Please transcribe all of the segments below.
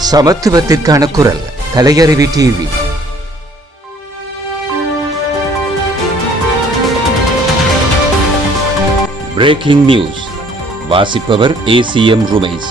சமத்துவத்திற்கான குரல் கலையறிவி TV. Breaking news வாசிப்பவர் ACM Rumesh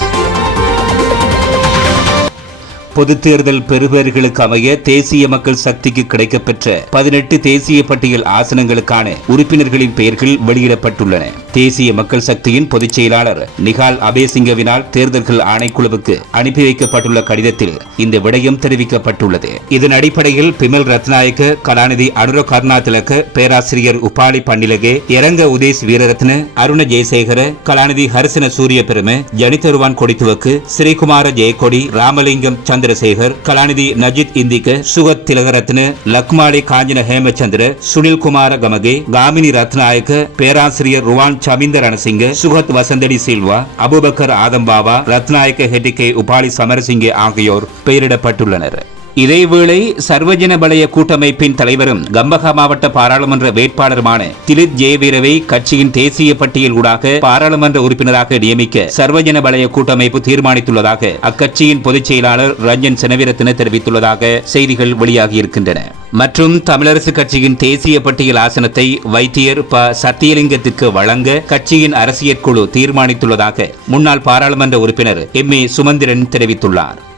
பொதுத் தேர்தல் பெறுபேறுகளுக்கு அமைய தேசிய மக்கள் சக்திக்கு கிடைக்கப்பெற்ற பதினெட்டு தேசிய பட்டியல் ஆசனங்களுக்கான உறுப்பினர்களின் பெயர்கள் வெளியிடப்பட்டுள்ளன. தேசிய மக்கள் சக்தியின் பொதுச் செயலாளர் நிகால் அபேசிங்கவினால் தேர்தல்கள் ஆணைக்குழுவுக்கு அனுப்பி வைக்கப்பட்டுள்ள கடிதத்தில் இந்த விடயம் தெரிவிக்கப்பட்டுள்ளது. இதன் அடிப்படையில் பிமல் ரத்நாயக்க கலாநிதி அனுர கருணாதிலக்க பேராசிரியர் உபாலி பண்டிலகே இரங்க உதேஷ் வீரரத்ன அருண ஜெயசேகர கலாநிதி ஹரிசன சூரிய பெரும ஜனிதருவான் கொடித்துவக்கு ஸ்ரீகுமார ஜெயக்கொடி ராமலிங்கம் சந்திர சந்திரசேகர் கலாநிதி நஜித் இந்திக்கு சுகத் திலகரத்ன லக்மாடி காஞ்சன ஹேமச்சந்திர சுனில் குமார கமகே காமினி ரத்நாயக்க பேராசிரியர் ருவான் சமிந்த ரணசிங்க சுகத் வசந்தடி சில்வா அபுபக்கர் ஆதம்பாவா ரத்நாயக்க ஹெட்டிகே உபாலி சமரசிங்கே ஆகியோர் பெயரிடப்பட்டுள்ளனர். இதேவேளை சர்வஜன பலய கூட்டமைப்பின் தலைவரும் கம்பகா மாவட்ட பாராளுமன்ற வேட்பாளருமான திலித் ஜெயவீரவை கட்சியின் தேசிய பட்டியல் ஊடாக பாராளுமன்ற உறுப்பினராக நியமிக்க சர்வஜன பலய கூட்டமைப்பு தீர்மானித்துள்ளதாக அக்கட்சியின் பொதுச் செயலாளர் ரஞ்சன் செனவிரத்தின தெரிவித்துள்ளதாக செய்திகள் வெளியாகியிருக்கின்றன. மற்றும் தமிழரசு கட்சியின் தேசிய பட்டியல் ஆசனத்தை வைத்தியர் ப. சத்தியலிங்கத்திற்கு வழங்க கட்சியின் அரசியற்குழு தீர்மானித்துள்ளதாக முன்னாள் பாராளுமன்ற உறுப்பினர் எம். ஏ. சுமந்திரன் தெரிவித்துள்ளார்.